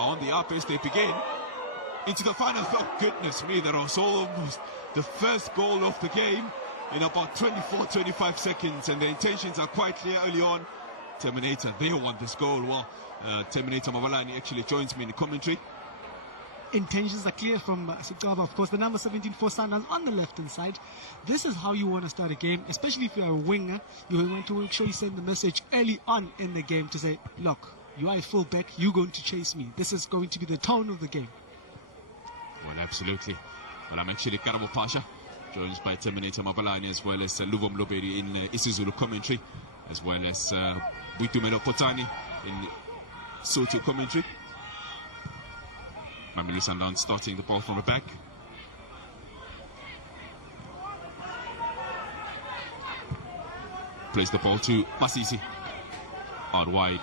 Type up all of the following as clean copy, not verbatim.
are on the up as they begin into the final. Oh, goodness me, that was almost the first goal of the game in about 24-25 seconds, and the intentions are quite clear early on. Terminator, they want this goal. Well, Terminator Mamelodi actually joins me in the commentary. Intentions are clear from Sikaba, of course, the number 17 for Sundowns on the left-hand side. This is how you want to start a game, especially if you're a winger. You want to make sure you send the message early on in the game to say, look, you are a full-back, you're going to chase me. This is going to be the tone of the game. Well, absolutely. Well, I'm actually Karabo Pasha, joined by Terminator Mamelodi, as well as Luvom Loberi in isiZulu commentary, as well as Buitumelo Potani in Sotho commentary. Mamelodi Sundowns starting the ball from the back. Plays the ball to Masisi. Out wide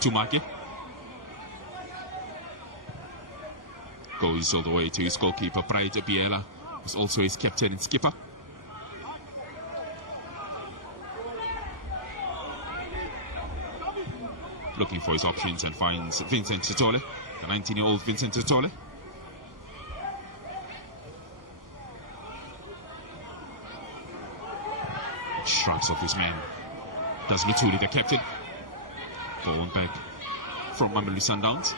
to Make. Goes all the way to his goalkeeper, Pride Biela, who's also his captain and skipper. Looking for his options and finds Vincent Totole, the 19-year-old Vincent Totole. Shrugs off his man. Does Lutuli, the captain. Ball back from Mamelodi Sundowns.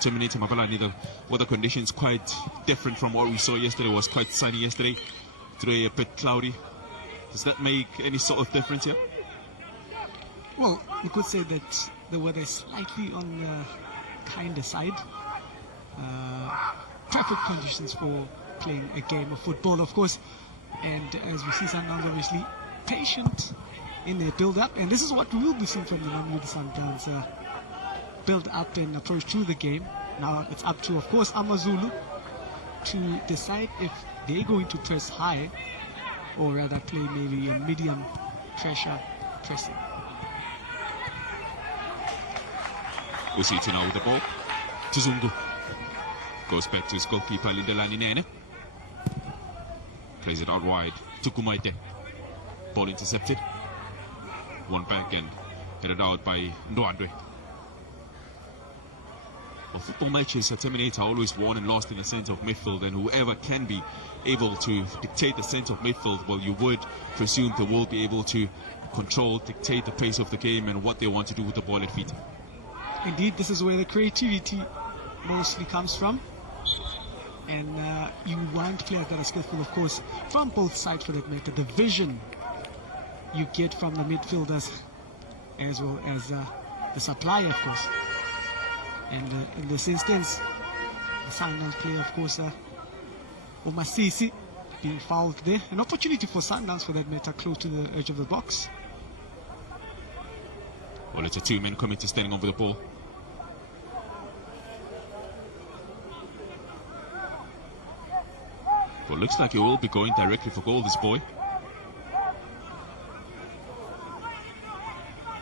Terminator Mamelodi, the weather conditions quite different from what we saw yesterday. It was quite sunny yesterday. Today a bit cloudy. Does that make any sort of difference here? Well, you could say that the weather is slightly on the kinder side. Perfect conditions for playing a game of football, of course. And as we see, Sundowns obviously patient in their build-up. And this is what we will be seeing from the Mamelodi Sundowns. Build up and approach to the game. Now it's up to, of course, Amazulu to decide if they're going to press high or rather play maybe a medium pressure pressing. Usiti now with the ball. Tuzungu goes back to his goalkeeper Lindelani Nene. Plays it out wide to Kumaite. Ball intercepted. One back and headed out by Ndwandwe. Well, football matches at Terminator are always won and lost in the centre of midfield, and whoever can be able to dictate the centre of midfield, well, you would presume they will be able to control, dictate the pace of the game and what they want to do with the ball at feet. Indeed, this is where the creativity mostly comes from, and you want players that are skillful, of course, from both sides for that matter. The vision you get from the midfielders as well as the supplier, of course. And in this instance, the Sundowns player, of course, Omasisi being fouled there. An opportunity for Sundowns, for that matter, close to the edge of the box. Well, it's a two-man committee standing over the ball. Well, looks like he will be going directly for goal, this boy.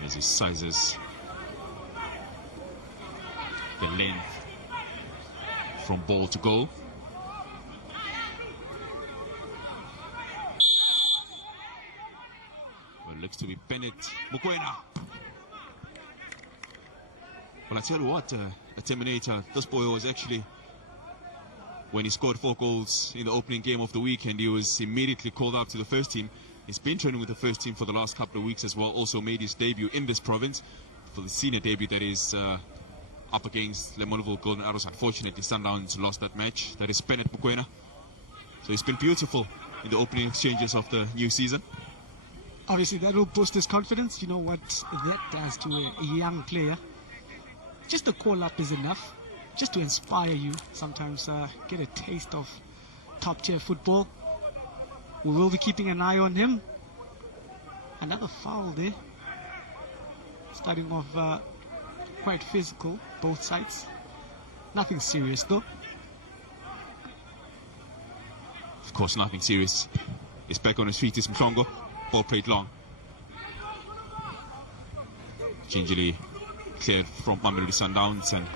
As he sizes the length from ball to goal. Well, looks to be Bennett Mukwena. Well, I tell you what, a Terminator, this boy was actually, when he scored 4 goals in the opening game of the weekend, he was immediately called up to the first team. He's been training with the first team for the last couple of weeks as well. Also made his debut in this province, for the senior debut, that is up against Lemonville Golden Arrows. Unfortunately, Sundowns lost that match. That is Bennett Mukwena. So he's been beautiful in the opening exchanges of the new season. Obviously, that will boost his confidence. You know what that does to a young player. Just a call-up is enough, just to inspire you. Sometimes get a taste of top-tier football. We will be keeping an eye on him. Another foul there. Starting off quite physical, both sides. Nothing serious though. Of course, nothing serious. He's back on his feet, is Mhlongo. Ball played long. Gingerly cleared from Mamelodi Sundowns, and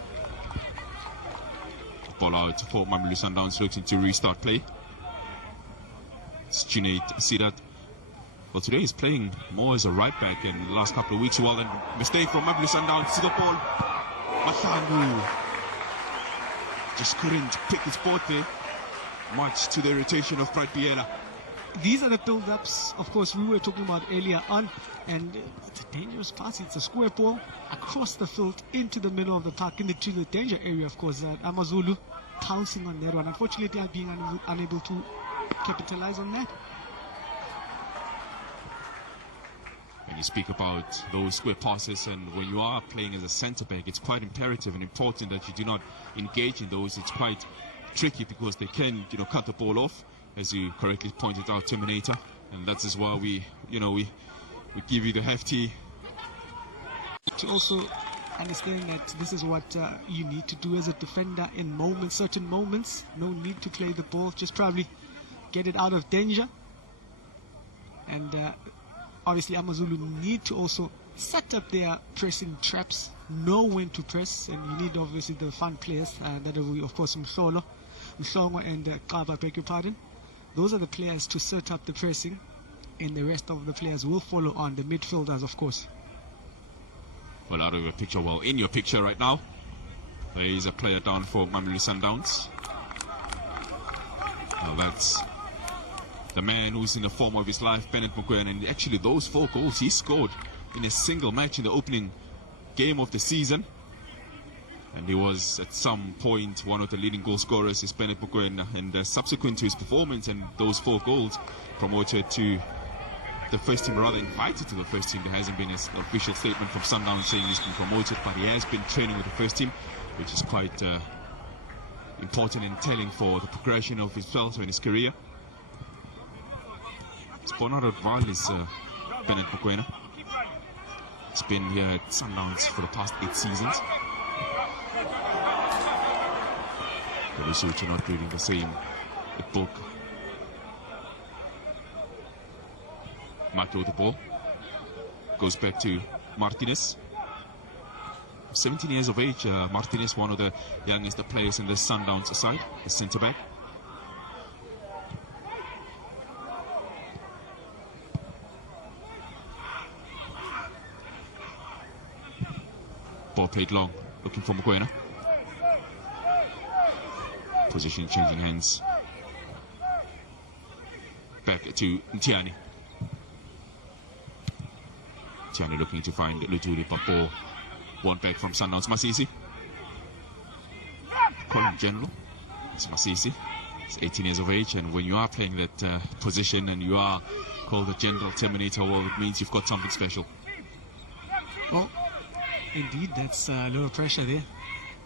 the ball out for Mamelodi Sundowns, looking to restart play. It's Junaid Sidat Well, today he's playing more as a right back, and the last couple of weeks, well, then mistake from Mamelodi Sundowns to the ball. Mahlangu just couldn't pick his spot there, much to the irritation of Bright Biela. These are the build-ups, of course, we were talking about earlier on, and it's a dangerous pass. It's a square ball across the field into the middle of the park, into the danger area, of course. Amazulu pouncing on that one. Unfortunately, being unable to capitalize on that. When you speak about those square passes, and when you are playing as a centre-back, it's quite imperative and important that you do not engage in those. It's quite tricky because they can, cut the ball off, as you correctly pointed out, Terminator, and that's as why we give you the hefty. To also understand that this is what you need to do as a defender in moments, certain moments. No need to play the ball, just probably get it out of danger. And obviously Amazulu need to also set up their pressing traps, know when to press, and you need obviously the fun players, and that will be of course Mhlongo and Kaba, beg your pardon. Those are the players to set up the pressing, and the rest of the players will follow on, the midfielders of course. Well, out of your picture, well, in your picture right now, there is a player down for Mamelodi Sundowns. Now that's the man who's in the form of his life, Bennett Mokoena, and actually those 4 goals he scored in a single match in the opening game of the season. And he was at some point one of the leading goal scorers, is Bennett Mokoena, and subsequent to his performance and those 4 goals, promoted to the first team, rather invited to the first team. There hasn't been an official statement from Sundowns saying he's been promoted, but he has been training with the first team, which is quite important and telling for the progression of himself and his career. He's born out of Valis, Bennett Mokoena. He's been here at Sundowns for the past 8 seasons. Very sure you're not reading the same book. Mato with the ball. Goes back to Martinez. 17 years of age, Martinez, one of the youngest players in the Sundowns side, the centre-back. Ball played long, looking for Mokoena. Position changing hands. Back to Ntiani. Ntiani looking to find Lutuli, but ball one back from Sundowns. Masisi. Call him General. It's Masisi. He's 18 years of age, and when you are playing that position and you are called the General Terminator, well, it means you've got something special. Well, indeed, that's a little pressure there.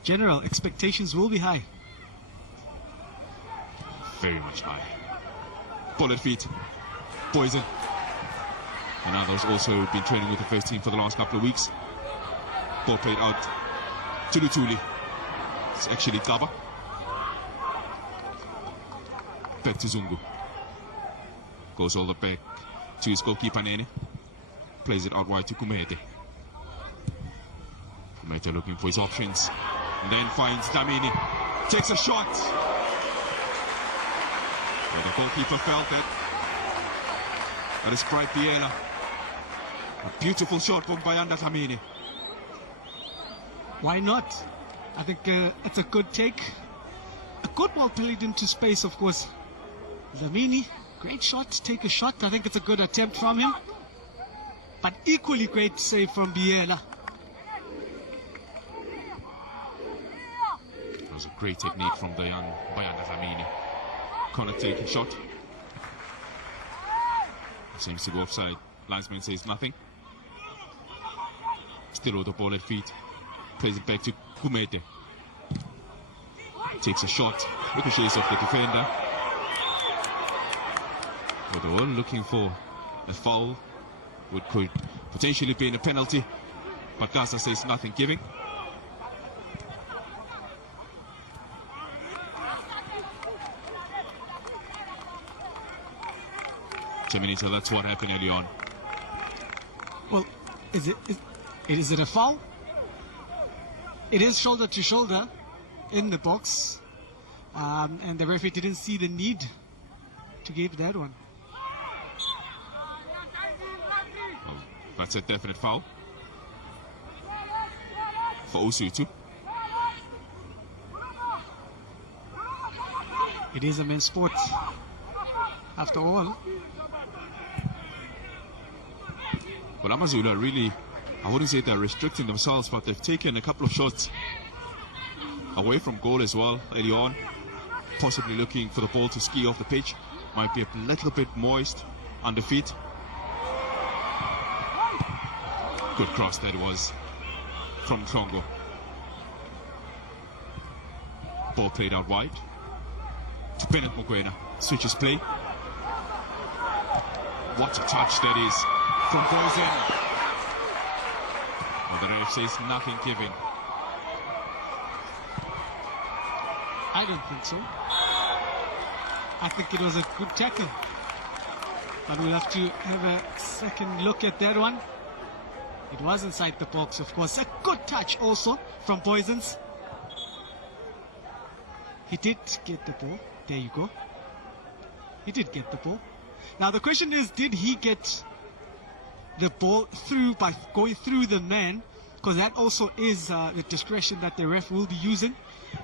General, expectations will be high. Very much high. Bullet feet. Poison. And others also been training with the first team for the last couple of weeks. Ball played out to Lutuli. It's actually Gaba. Back to Zungu. Goes all the back to his goalkeeper Nene. Plays it out wide to Kumete. Kumete looking for his options. And then finds Damini. Takes a shot. Well, the goalkeeper felt that. That is Bright Biela. A beautiful shot from Bayanda Tamini. Why not? I think it's a good take. A good ball played into space, of course. Zamini, great shot, take a shot. I think it's a good attempt from him. But equally great save from Biela. It was a great technique from the young Bayanda Tamini. Corner taking shot. Seems to go offside. Linesman says nothing. Still with the ball at feet. Plays it back to Kumete. Takes a shot. Ricochets off the defender. But they're all looking for a foul, which could potentially be in a penalty. But Gaza says nothing giving. Terminator, that's what happened early on. Well, is it a foul? It is shoulder to shoulder in the box, and the referee didn't see the need to give that one. That's a definite foul for Osutu. It is a men's sport, after all. Well, Amazulu are really, I wouldn't say they're restricting themselves, but they've taken a couple of shots away from goal as well early on, possibly looking for the ball to ski off the pitch. Might be a little bit moist under feet. Good cross that was from Tlongo. Ball played out wide to Bennett Mokwena. Switches play. What a touch that is from Poison. Well, the ref says nothing given. I don't think so. I think it was a good tackle. But we'll have to have a second look at that one. It was inside the box, of course. A good touch also from Poisons. He did get the ball. There you go. He did get the ball. Now the question is, did he get the ball through by going through the man? Because that also is the discretion that the ref will be using.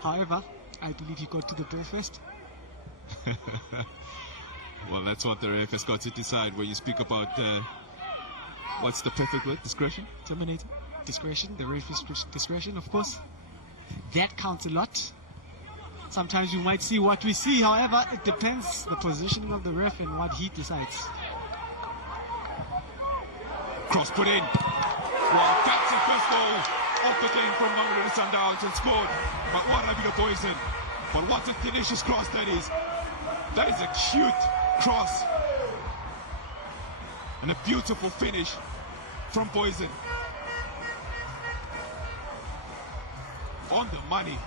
However, I believe he got to the ball first. Well, that's what the ref has got to decide when you speak about what's the perfect word? Discretion? Terminator? Discretion, the referee's discretion, of course. That counts a lot. Sometimes you might see what we see, however, it depends the positioning of the ref and what he decides. Cross put in. Well, that's the first goal of the game from Mamelodi Sundowns and scored. But what a bit of Poison. But what a delicious cross that is. That is a cute cross. And a beautiful finish from Poison. On the money.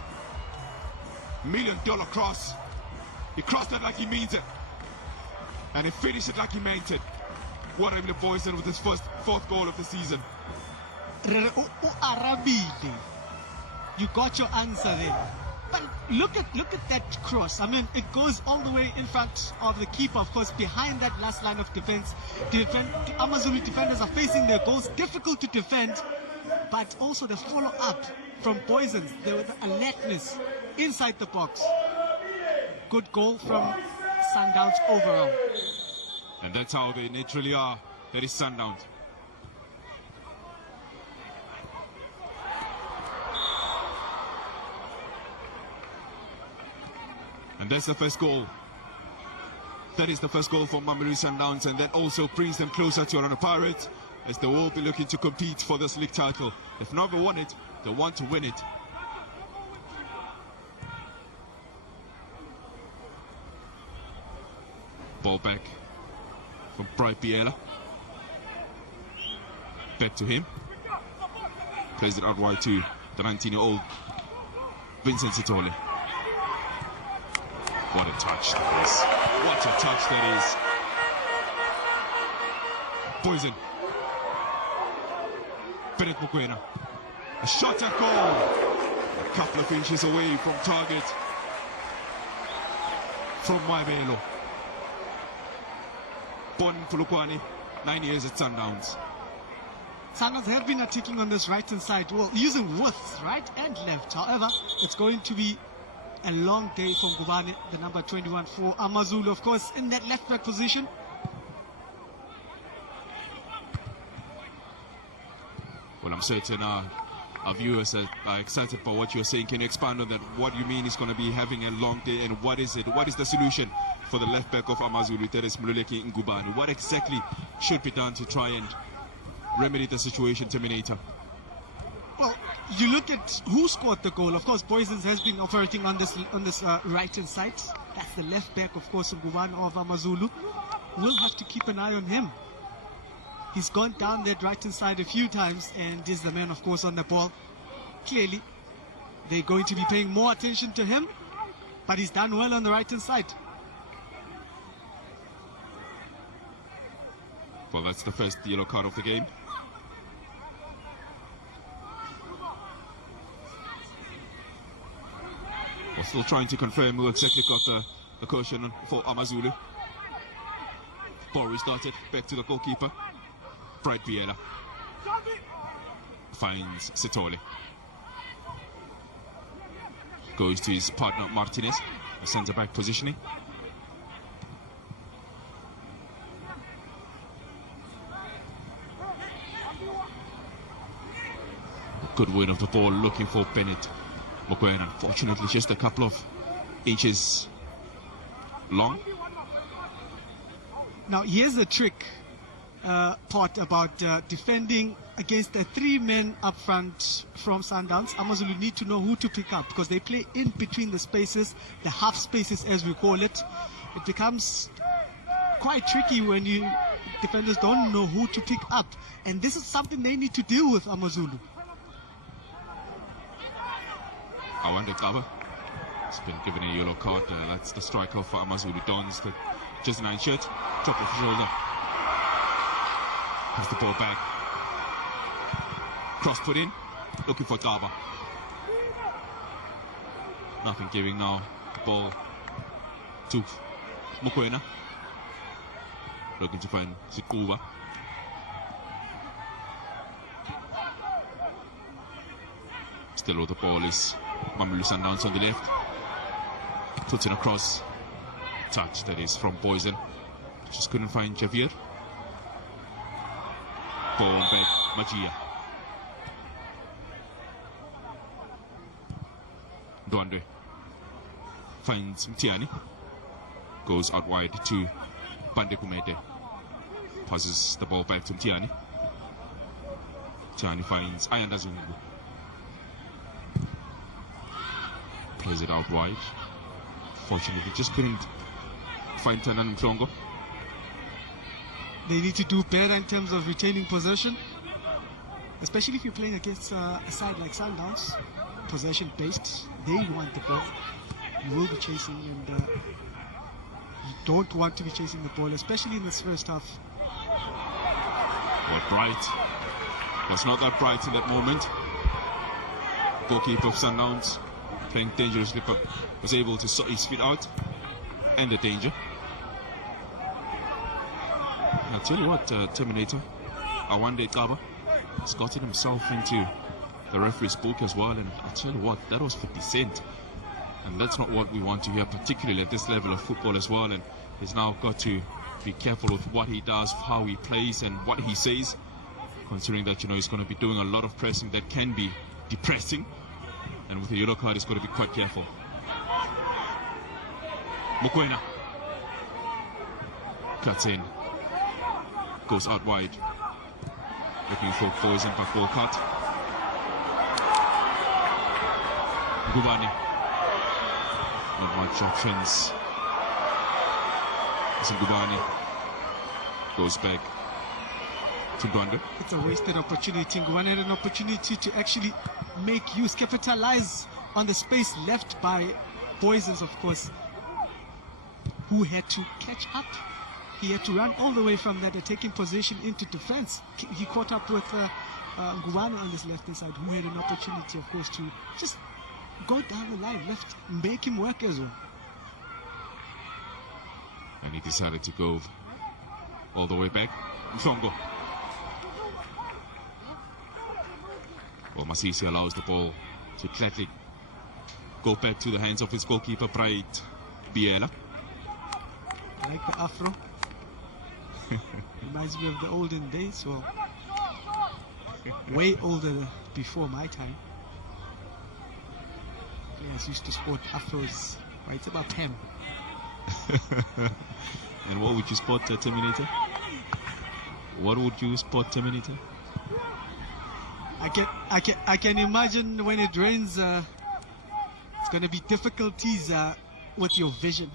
$1 million cross. He crossed it like he means it. And he finished it like he meant it. What a bit of Poison with his fourth goal of the season. You got your answer there. But look at that cross. I mean, it goes all the way in front of the keeper, of course, behind that last line of defense. The Amazulu defenders are facing their goals, difficult to defend, but also the follow-up from Poisons. There was alertness inside the box. Good goal from Sundowns overall. And that's how they naturally are. That is Sundowns. And that's the first goal. That is the first goal for Mamelodi Sundowns, and that also brings them closer to Orlando Pirates, as they will be looking to compete for this league title. If never won it, they want to win it. Ball back from Bright Biela. Back to him. Plays it out wide to the 19-year-old Vincent Sitole. What a touch that is. What a touch that is. Poison. Bennett Mokwena. A shot at goal. A couple of inches away from target. From Maibelo. Born Fulukwani, 9 years at Sundowns. Sundowns have been attacking on this right-hand side, well, using width, right and left. However, it's going to be a long day for Ngubane, the number 21 for Amazulu, of course, in that left-back position. Well, I'm certain our viewers are excited by what you're saying. Can you expand on that? What do you mean is going to be having a long day, and what is it? What is the solution for the left-back of Amazulu, Teres Mululeki Ngubane? What exactly should be done to try and remedy the situation, Terminator? Well, you look at who scored the goal. Of course, Poisons has been operating on this right-hand side. That's the left back, of course, Ngubane of Amazulu. We'll have to keep an eye on him. He's gone down that right-hand side a few times and is the man, of course, on the ball. Clearly, they're going to be paying more attention to him, but he's done well on the right-hand side. Well, that's the first yellow card of the game. We're still trying to confirm who exactly got the caution for Amazulu. Ball restarted, back to the goalkeeper, Bright Biela. finds Sitole. Goes to his partner Martinez. The centre back positioning. Good win of the ball, looking for Bennett Mokoena. Unfortunately, just a couple of inches long. Now, here's the trick part about defending against the 3 men up front from Sundowns. Amazulu need to know who to pick up because they play in between the spaces, the half spaces as we call it. It becomes quite tricky when defenders don't know who to pick up, and this is something they need to deal with, Amazulu. Awande Kaba has been given a yellow card. That's the striker for Amazulu Dons. The just 9 shirt, top of the shoulder. Pass the ball back. Cross put in, looking for Dava. Nothing giving now. The ball to Mokoena. Looking to find Sikuba. Still with the ball is Mamelodi Sundowns on the left. Puts in a cross. Touch that is from Poison. Just couldn't find Javier. Ball back, Magia. Duande finds Mtiani. Goes out wide to Bande Kumete. Passes the ball back to Mtiani. Mtiani finds Ayanda Zungu. Plays it out wide. Fortunately, just couldn't find Tanan Mhlongo. They need to do better in terms of retaining possession, especially if you're playing against a side like Sundowns, possession-based. They want the ball. You will be chasing, and you don't want to be chasing the ball, especially in this first half. What bright. Was not that bright in that moment. Goalkeeper of Sundowns playing dangerously, but was able to sort his feet out and the danger. I'll tell you what, Terminator, Awande Kaba has gotten himself into the referee's book as well, and I'll tell you what, that was for dissent, and that's not what we want to hear, particularly at this level of football as well. And he's now got to be careful with what he does, how he plays, and what he says, considering that, you know, he's going to be doing a lot of pressing that can be depressing, and with a yellow card he's got to be quite careful. Mokoena cuts in, goes out wide, looking for Poison, back ball cut. Ngubane, not much options. Ngubane goes back to Duande. It's a wasted opportunity. Ngubane had an opportunity to actually make use, capitalize on the space left by Poisons, of course, who had to catch up. He had to run all the way from that, taking position into defense. He caught up with Ngubane on this left-hand side, who had an opportunity, of course, to just go down the line, left, make him work as well. And he decided to go all the way back. Mhlongo. Well, Masisi allows the ball to gladly go back to the hands of his goalkeeper, Bright Biela. I like the afro. Reminds me of the olden days, well, way older before my time. Players used to sport afros right about 10. And what would you sport, Terminator? What would you sport, Terminator? I can imagine when it rains, it's going to be difficulties with your vision,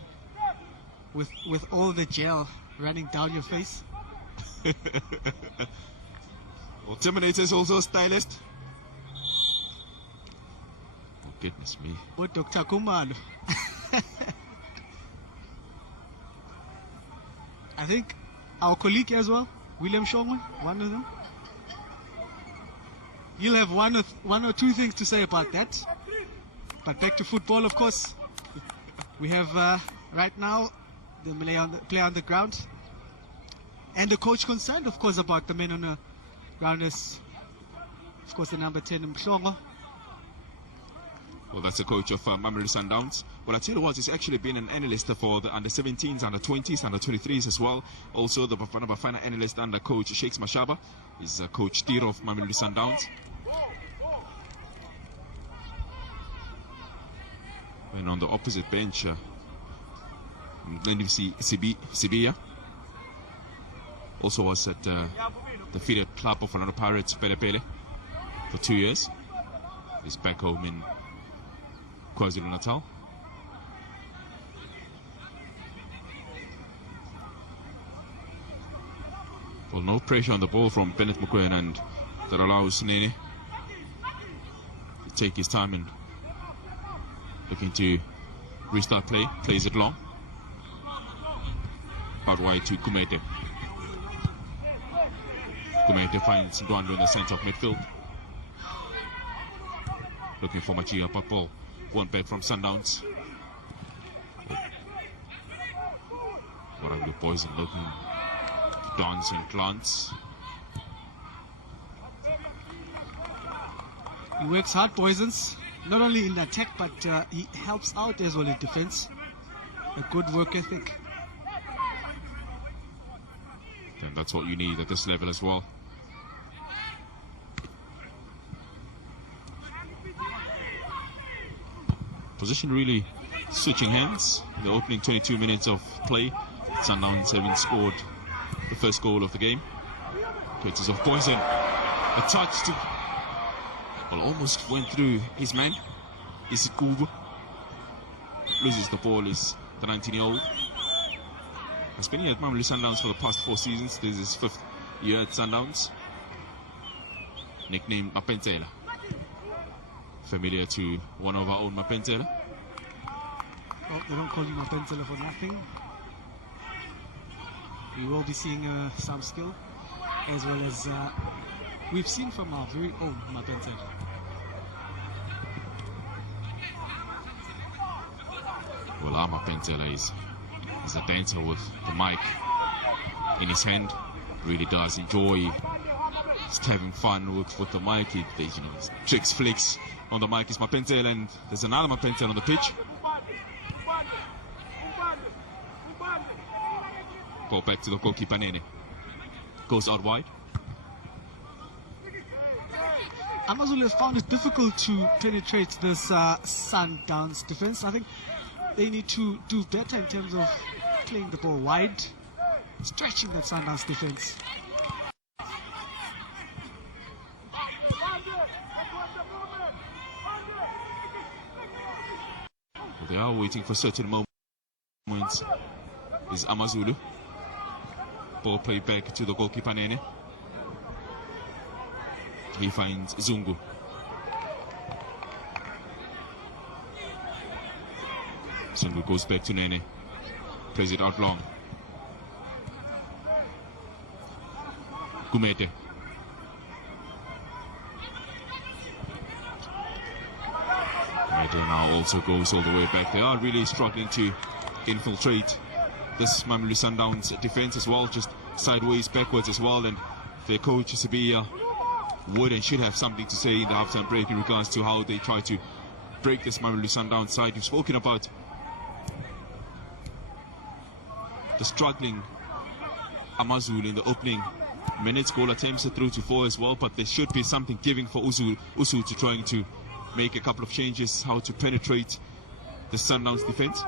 with all the gel running down your face. Well, Terminator is also a stylist. Oh, goodness me. Oh, Dr. Kumalo. I think our colleague as well, William Shongwe, one of them. You'll have one or two things to say about that. But back to football, of course. We have right now the player on the ground, and the coach concerned, of course, about the men on the ground as of course, the number 10, Mhlongo. Well, that's the coach of Mamelodi Sundowns. Well, I tell you what, he's actually been an analyst for the under-17s, under-20s, under-23s as well. Also, the Bafana Bafana analyst under coach Shakes Mashaba. He's Coach Tiro of Mamelodi Sundowns. And on the opposite bench, Sibia also was at the fitted club of Orlando Pirates, Pele Pele, for 2 years. He's back home in KwaZulu-Natal. Well, no pressure on the ball from Bennett McQueen, and that allows Nene to take his time and looking to restart play. Plays it long. Out wide to Kumete. Kumete finds Ndwando in the center of midfield. Looking for Machia, but ball one back from Sundowns. One of the Poison looking to dance in glance. He works hard, Poisons, not only in attack, but he helps out as well in defense. A good work ethic. And that's what you need at this level as well. Position really switching hands in the opening 22 minutes of play. Sundowns having scored the first goal of the game. Courtesy of Poison. A touch to... well, almost went through his man. Isikubu. Loses the ball, is the 19-year-old. He's been here at Mamelodi Sundowns for the past 4 seasons. This is his 5th year at Sundowns. Nicknamed Mapentela. Familiar to one of our own Mapentela. Well, they don't call him Mapentela for nothing. We will be seeing some skill, as well as we've seen from our very own Mapentela. Well, our Mapentela is a dancer with the mic in his hand. Really does enjoy just having fun with the mic. He tricks, flicks on the mic. Is Mapentela, and there's another Mapentela on the pitch. Ball back to the goalkeeper Nene. Goes out wide. Amazulu has found it difficult to penetrate this Sundowns defense. I think they need to do better in terms of playing the ball wide, stretching that Sundowns defense. They are waiting for certain moments. Is Amazulu. Ball play back to the goalkeeper Nene. He finds Zungu. Zungu goes back to Nene. Plays it out long. Kumete. Kumete now also goes all the way back. They are really struggling to infiltrate this Mamelodi Sundowns defense as well, just sideways, backwards as well, and their coach Sibia would and should have something to say in the halftime break in regards to how they try to break this Mamelodi Sundowns side. We've spoken about the struggling Amazulu in the opening minutes. Goal attempts are through to 4 as well, but there should be something giving for Usu to trying to make a couple of changes, how to penetrate the Sundowns defense.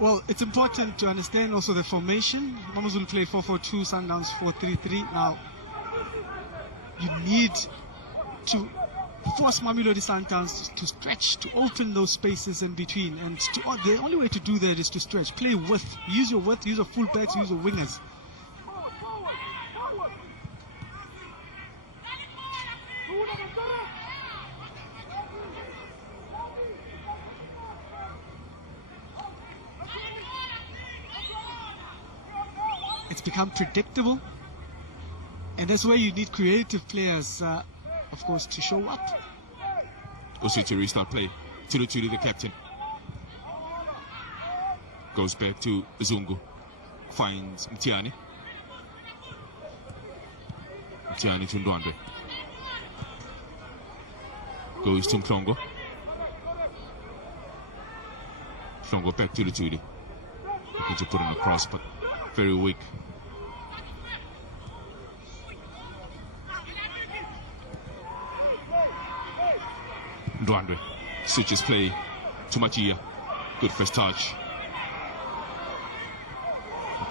Well, it's important to understand also the formation. Amazulu play 4-4-2, Sundowns 4-3-3. Now, you need to force Mamelodi Sundowns to stretch, to open those spaces in between. And the only way to do that is to stretch. Play width. Use your width, use your fullbacks, use your wingers. It's become predictable, and that's where you need creative players, of course, to show up. Also to restart play. Tulu, the captain. Goes back to Zungu. Finds Mtiani. Tiani to Ndwandwe. Goes to Mklongo. Mklongo back to the Tuli. Looking to put him across, but very weak. Ndwandwe switches play to Machia. Good first touch.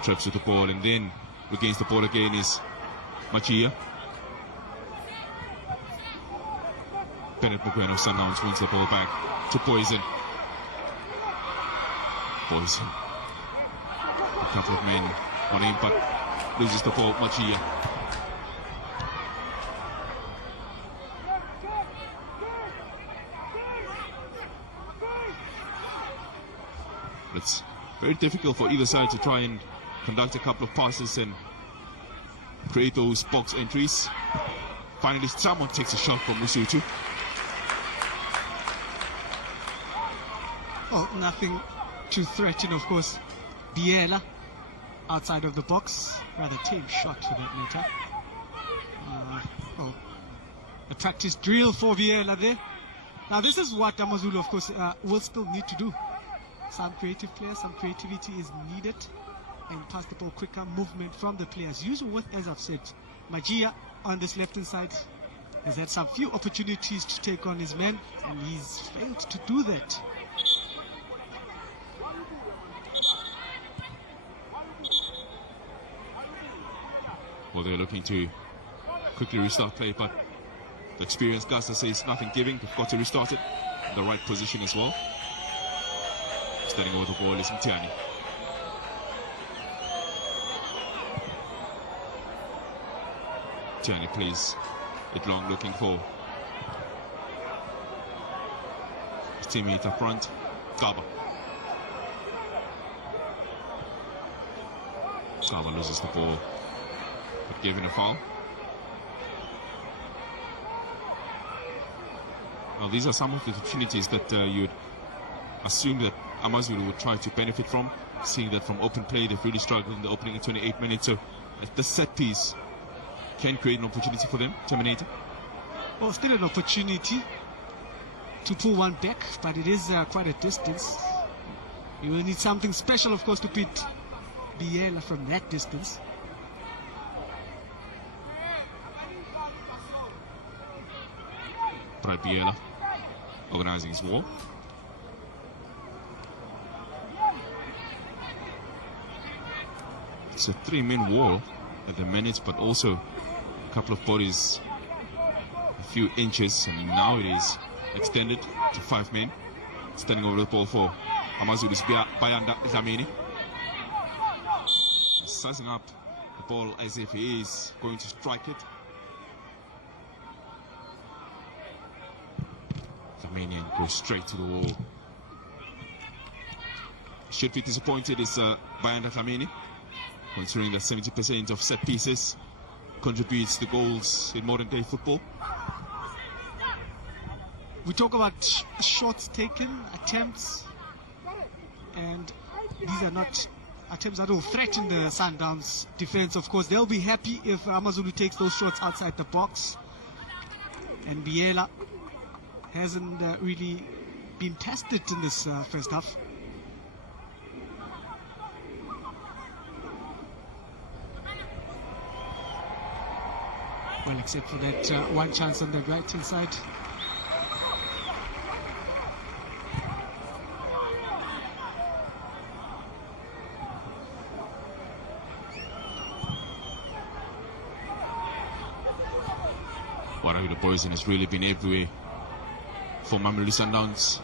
Traps with the ball, and then regains the ball again is Machia. Bennett Mugweno Sundowns wins the ball back to Poison. Poison. A couple of men on him, but loses the ball. Machia. It's very difficult for either side to try and conduct a couple of passes and create those box entries. Finally, someone takes a shot from Musutu. Oh, nothing to threaten, of course. Biela outside of the box. Rather tame shot for that matter. A practice drill for Biela there. Now, this is what Amazulu, of course, will still need to do. Some creative players, some creativity is needed, and pass the ball quicker, movement from the players. Usually, what, as I've said, Magia on this left-hand side has had some few opportunities to take on his men, and he's failed to do that. Well, they're looking to quickly restart play, but the experienced Gasta says nothing giving. They've got to restart it in the right position as well. Standing over the ball is Mtiani. Mtiani plays it long, looking for his teammate up front, Gaba. Gaba loses the ball, but given a foul. Well, these are some of the opportunities that you'd assume that Amazulu would try to benefit from, seeing that from open play they've really struggled in the opening 28 minutes. So the set piece can create an opportunity for them. Terminator. Well, still an opportunity to pull one back, but it is quite a distance. You will need something special, of course, to beat Biela from that distance. Brad Biela organizing his wall. It's a 3-man wall at the minute, but also a couple of bodies a few inches, and now it is extended to 5 men. Standing over the ball for Amazulu's Bayanda Dlamini. Sizing up the ball as if he is going to strike it. Dlamini goes straight to the wall. Should be disappointed is Bayanda Dlamini, considering that 70% of set pieces contributes to goals in modern day football. We talk about shots taken, attempts, and these are not attempts that will threaten the Sundowns defense. Of course, they'll be happy if Amazulu takes those shots outside the box. And Biela hasn't really been tested in this first half. Well, except for that one chance on the right-hand side. The poison has really been everywhere for Mamelodi Sundowns.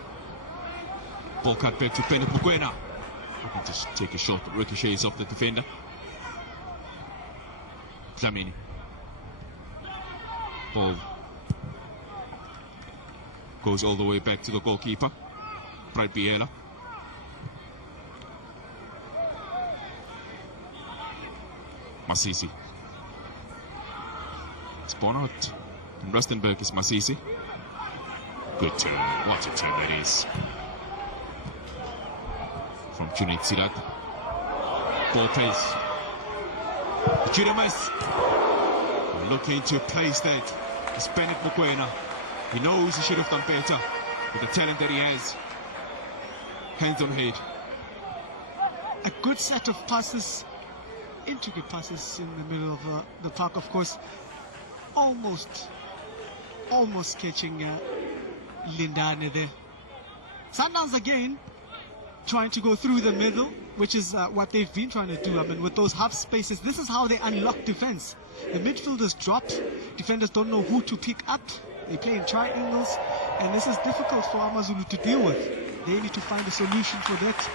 Ball cut back to Bennett Mugwena. Just take a shot that ricochets off the defender. Dlamini. Ball goes all the way back to the goalkeeper, Bright Biela. Masisi. It's born out. And Rustenburg is Masisi. Good turn. What a turn that is. From Junit Sirat. Ball pace. Judamus. Looking to place that. It's Bennett Mokoena. He knows he should have done better with the talent that he has. Hands on head. A good set of passes, intricate passes in the middle of the park, of course. Almost catching Lindane there. Sundowns again trying to go through the middle, which is what they've been trying to do. I mean, with those half spaces, this is how they unlock defense. The midfielders drop, defenders don't know who to pick up. They play in triangles, and this is difficult for Amazulu to deal with. They need to find a solution for that.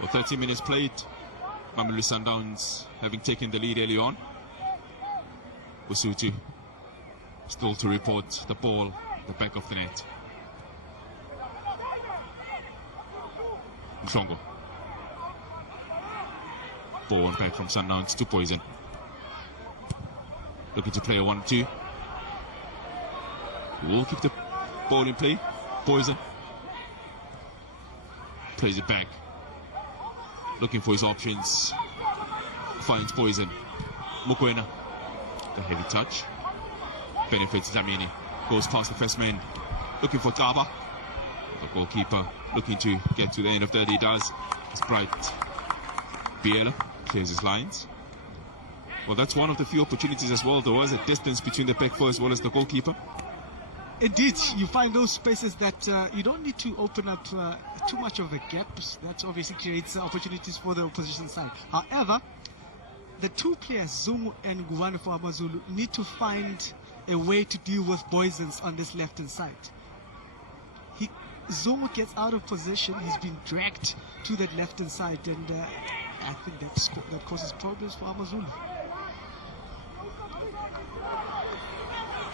Well, 30 minutes played. Mamelodi Sundowns having taken the lead early on. Usutu still to report the ball at the back of the net. Mhlongo. Ball on back from Sundowns to Poison. Looking to play a 1-2. Will keep the ball in play. Poison plays it back. Looking for his options. Finds Poison. Mokoena. The heavy touch. Benefits Dlamini. Goes past the first man. Looking for Kaba. The goalkeeper looking to get to the end of that. He does. It's Bright. Biela clears his lines. Well, that's one of the few opportunities as well. There was a distance between the back four as well as the goalkeeper. Indeed, you find those spaces that you don't need to open up too much of a gap. That obviously creates opportunities for the opposition side. However, the two players, Zumu and Ngubane for Amazulu, need to find a way to deal with Boysens on this left-hand side. Zumu gets out of position. He's been dragged to that left-hand side, and I think that causes problems for Amazulu.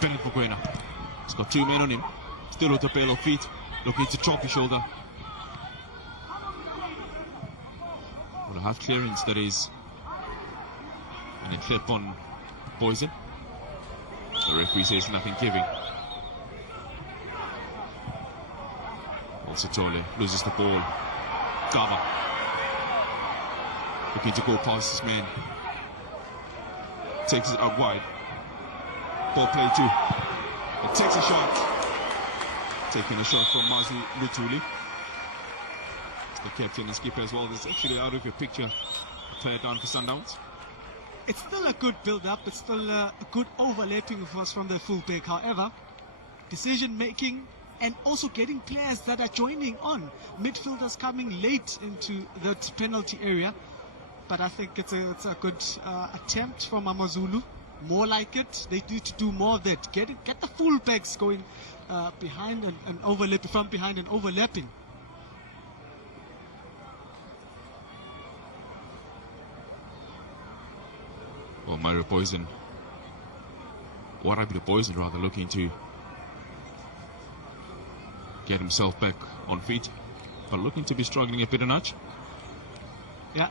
Bennett Mokoena. He's got two men on him. Still with the pair of feet. Looking to chop his shoulder. Well, a half clearance that is. And a clip on Poison. The referee says nothing giving. Also Tole loses the ball. Gama. Looking to go past his man. Takes it out wide. Ball play too. It takes a shot. Taking a shot from Mazu Lutuli. The captain and skipper as well. There's actually out of your picture. Player down for Sundowns. It's still a good build-up. It's still a good overlapping from the fullback. However, decision-making and also getting players that are joining on. Midfielders coming late into that penalty area. But I think it's a good attempt from Amazulu. More like it. They need to do more of that. Get the fullbacks going behind and overlapping, from behind and overlapping. Well, Mario Poison. What I'd be the Poison rather looking to get himself back on feet, but looking to be struggling a bit of nudge. Yeah,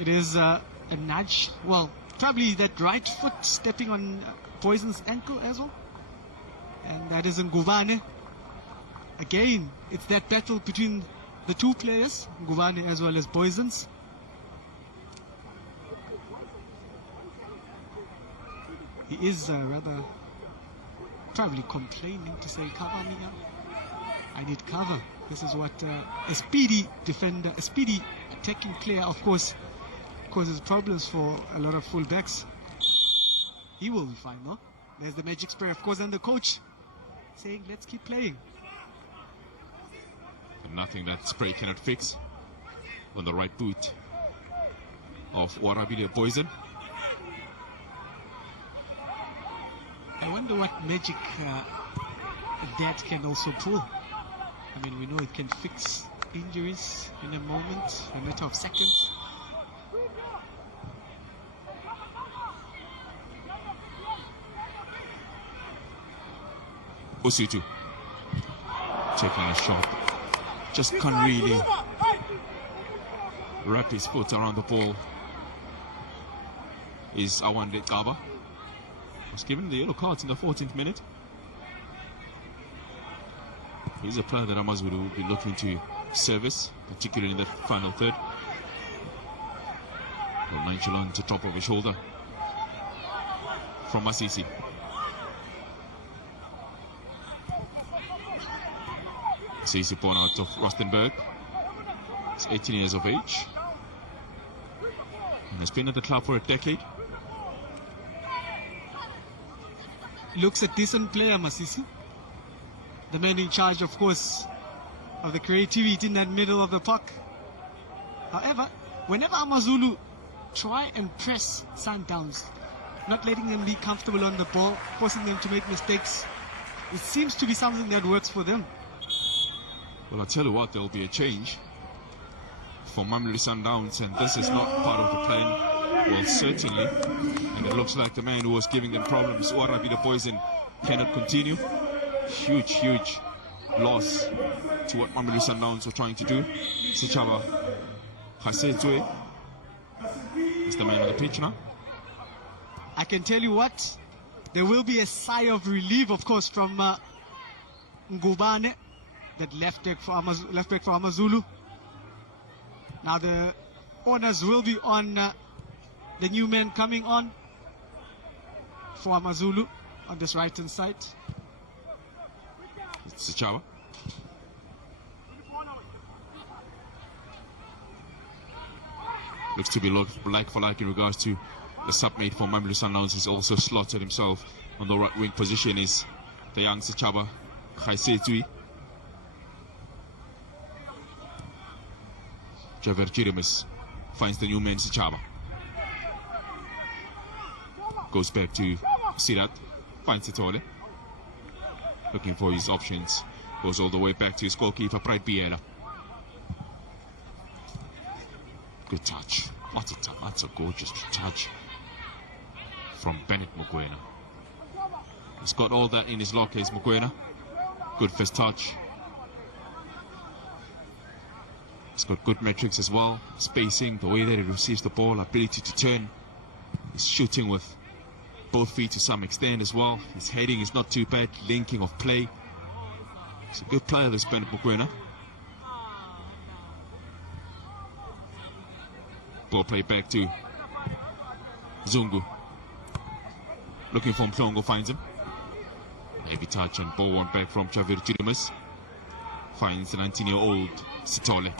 it is a nudge. Well, probably that right foot stepping on Poison's ankle as well. And that is Ngubane. Again, it's that battle between the two players, Ngubane as well as Poison's. He is rather probably complaining to say, cover me up. I need cover. This is what a speedy defender, a speedy attacking player, of course, causes problems for a lot of fullbacks. He will be fine, no? There's the magic spray, of course, and the coach saying, let's keep playing. And nothing that spray cannot fix. On the right boot of Warabile Poison. I wonder what magic that can also pull. I mean, we know it can fix injuries in a moment, a matter of seconds. Usutu taking a shot. Just can't really wrap his foot around the ball. Is Awande Kaba. Was given the yellow cards in the 14th minute. He's a player that Amazulu will be looking to service, particularly in the final third. nonchalant to drop over his shoulder from Masisi. Masisi born out of Rustenburg. He's 18 years of age and has been at the club for a decade. Looks a decent player, Masisi. The man in charge, of course, of the creativity in that middle of the park. However, whenever Amazulu try and press Sundowns, not letting them be comfortable on the ball, forcing them to make mistakes, it seems to be something that works for them. Well, I'll tell you what, there'll be a change for Mamelodi Sundowns, and this is not part of the plan. Well, certainly. And it looks like the man who was giving them problems, Warabi the Poison, cannot continue. Huge loss to what Mamelodi Sundowns were trying to do. Sichaba Khasetswe is the man on the pitch now. I can tell you what, there will be a sigh of relief, of course, from Ngubane, that left back for Amazulu. Now the orders will be on the new man coming on for Amazulu on this right hand side. It's Sichaba. Looks to be like for like in regards to the submate for Mamelodi Sundowns. He's also slotted himself on the right wing position is the young Sichaba Khaisetui. Javier Chirimis finds the new man Sichaba. Goes back to Sirat, finds Sitole. Looking for his options. Goes all the way back to his goalkeeper, Pride Biela. Good touch. That's a gorgeous touch from Bennett Mokoena. He's got all that in his locker, is Mokoena. Good first touch. He's got good metrics as well. Spacing, the way that he receives the ball, ability to turn. He's shooting with both feet to some extent as well. His heading is not too bad. Linking of play. He's a good player, this Bennett Mokoena. Ball play back to Zungu. Looking for Mplongo, finds him. Heavy touch and ball one back from Javier Chirimis. Finds the 19-year-old Sitole.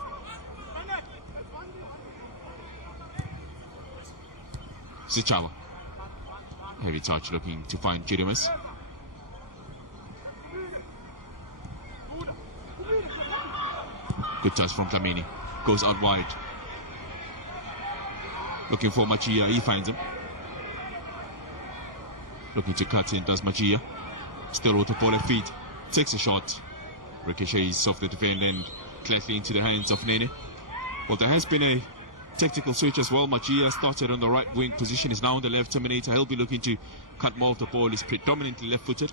Sichawa. Heavy touch looking to find Chirimis. Good touch from Tlamini. Goes out wide. Looking for Machia, he finds him. Looking to cut in, does Machia. Still with the ball at feet. Takes a shot. Ricochets off the defender and gladly into the hands of Nene. Well, there has been a tactical switch as well. Machia started on the right wing position, is now on the left. Terminator, he'll be looking to cut more of the ball. He's predominantly left-footed.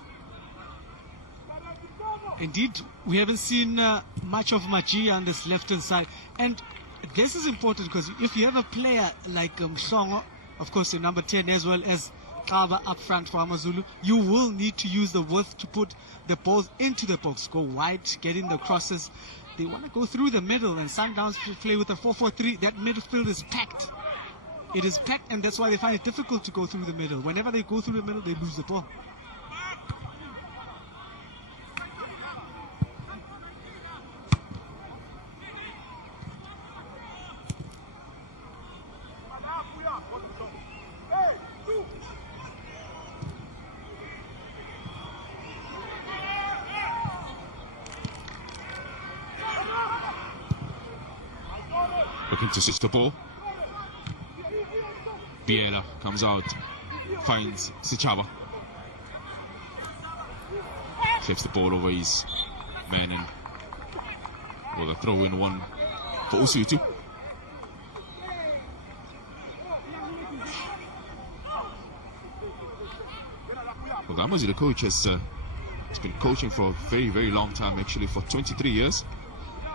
Indeed, we haven't seen much of Machia on this left-hand side. And this is important because if you have a player like Mhlongo, of course, your number 10, as well as Kaba up front for Amazulu, you will need to use the width to put the balls into the box. Go wide, get in the crosses. They want to go through the middle, and Sundowns play with a 4-4-3. That midfield is packed. It is packed, and that's why they find it difficult to go through the middle. Whenever they go through the middle, they lose the ball. Looking to switch the ball. Biela comes out, finds Sichaba. Flips the ball over his man and will throw in one for Usutu. Well, the Amazulu coach has been coaching for a very long time, actually for 23 years.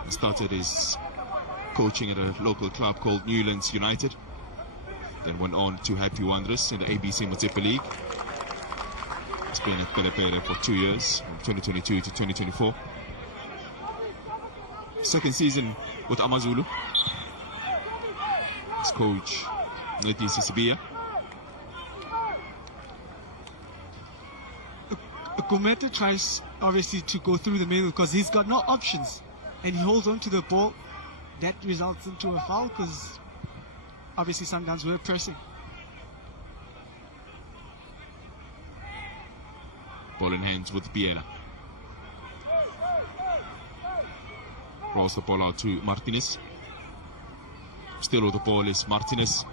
He started his coaching at a local club called Newlands United, then went on to Happy Wanderers in the ABC Motsepe League. He's been at Pelepere for 2 years, from 2022 to 2024. Second season with Amazulu. His coach Notisi Sibia. Gometa tries obviously to go through the middle because he's got no options, and he holds on to the ball. That results into a foul because obviously Sundowns were pressing. Ball in hands with Biela. Rolls the ball out to Martinez. Still with the ball is Martinez.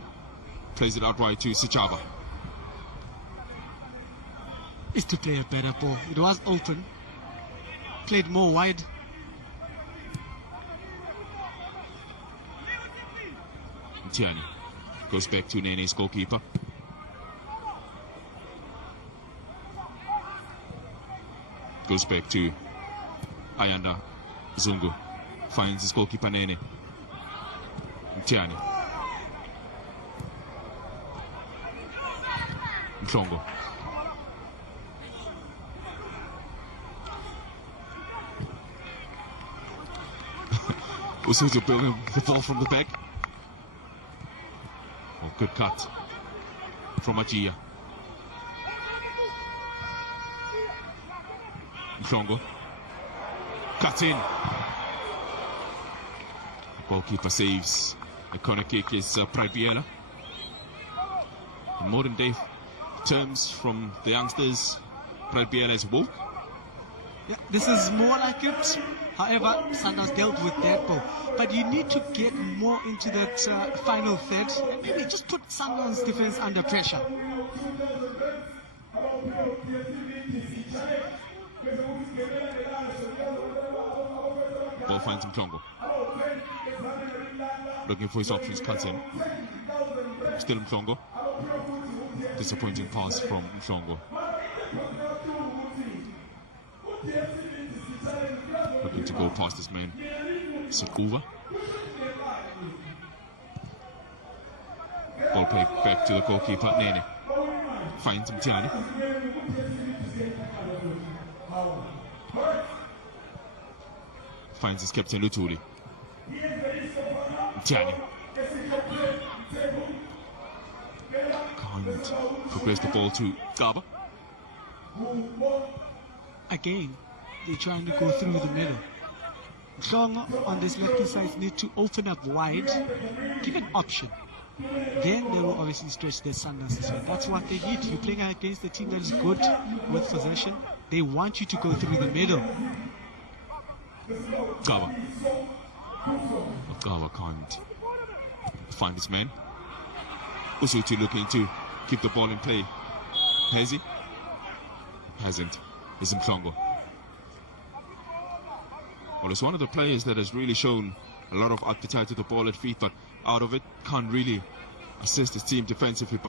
Plays it out right to Sichaba. Is to play a better ball. It was open. Played more wide. Tiani goes back to Nene's goalkeeper. Goes back to Ayanda Zungu. Finds his goalkeeper Nene. Tiani. Mhlongo. Usuzu building the ball from the back. Oh, good cut from Ajia. Mhlongo. Cut in. Goalkeeper saves. The corner kick is Biela. In modern day terms from the youngsters, Biela is woke. Yeah, this is more like it. However, Sundowns dealt with that ball. But you need to get more into that final third. And maybe just put Sundowns' defense under pressure. Ball finds Mhlongo. Looking for his options, cuts in. Still Mhlongo. Disappointing pass from Mhlongo. Looking to go past this man, Sakuva. Ball played back to the goalkeeper, Nene. Finds Mtiani. Finds his captain, Lutuli. Mtiani. Can't progress the ball to Gaba. Again, they're trying to go through the middle. Mhlongo on this left-hand side need to open up wide, give an option. Then they will obviously stretch their Sundowns as well. That's what they need. You're playing against a team that is good with possession. They want you to go through the middle. Gaba. Gaba can't find his man. Usutu looking to keep the ball in play. Has he? Hasn't. It's Mhlongo. Well, it's one of the players that has really shown a lot of appetite to the ball at feet, but out of it can't really assist his team defensively.